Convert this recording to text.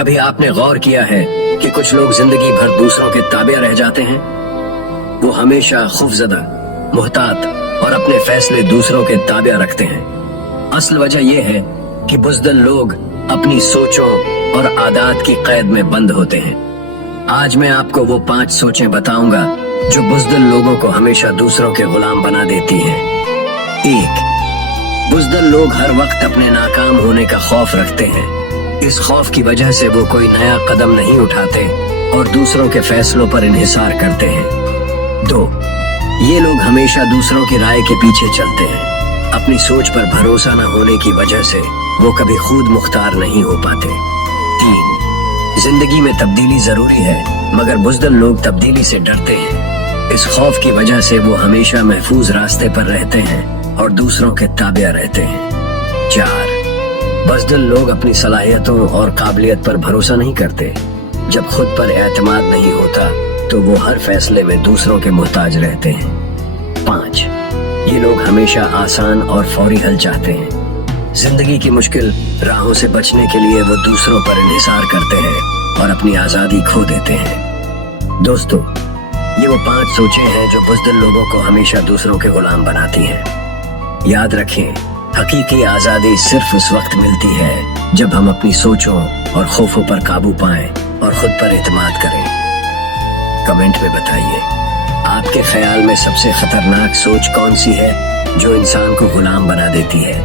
कभी आपने गौर किया है कि कुछ लोग जिंदगी भर दूसरों के ताबे रह जाते हैं? वो हमेशा खौफजदा, मुहतात और अपने फैसले दूसरों के ताबे रखते हैं। असल वजह यह है कि बुज़दिल लोग अपनी सोचों और आदत की कैद में बंद होते हैं। आज मैं आपको वो 5 सोचें बताऊंगा जो बुज़दिल लोगों को हमेशा दूसरों के गुलाम बना देती हैं। 1. बुज़दिल लोग हर वक्त अपने नाकाम होने का खौफ रखते हैं। इस खौफ की वजह से वो कोई नया कदम नहीं उठाते और दूसरों के फैसलों पर इन्हिसार करते हैं। 2. ये लोग हमेशा दूसरों की राय के पीछे चलते हैं। अपनी सोच पर भरोसा न होने की वजह से वो कभी खुद मुख्तार नहीं हो पाते। 3. जिंदगी में तब्दीली जरूरी है, मगर बुज़दिल लोग तब्दीली से डरते हैं। इस खौफ की वजह से वो हमेशा महफूज रास्ते पर रहते हैं और दूसरों के ताबे रहते हैं। 4. बुज़दिल लोग अपनी सलाहियतों और काबिलियत पर भरोसा नहीं करते। जब खुद पर एतमाद नहीं होता तो वो हर फैसले में दूसरों के मोहताज रहते हैं। 5. ये लोग हमेशा आसान और फौरी हल चाहते हैं। जिंदगी की मुश्किल राहों से बचने के लिए वो दूसरों पर इन्हिसार करते हैं और अपनी आज़ादी खो देते हैं। दोस्तों, ये वो 5 सोचें हैं जो बुज़दिल लोगों को हमेशा दूसरों के गुलाम बनाती हैं। याद रखें, हकीकी आज़ादी सिर्फ उस वक्त मिलती है जब हम अपनी सोचों और खौफों पर काबू पाएं और खुद पर एतमाद करें। कमेंट में बताइए, आपके ख्याल में सबसे खतरनाक सोच कौन सी है जो इंसान को गुलाम बना देती है?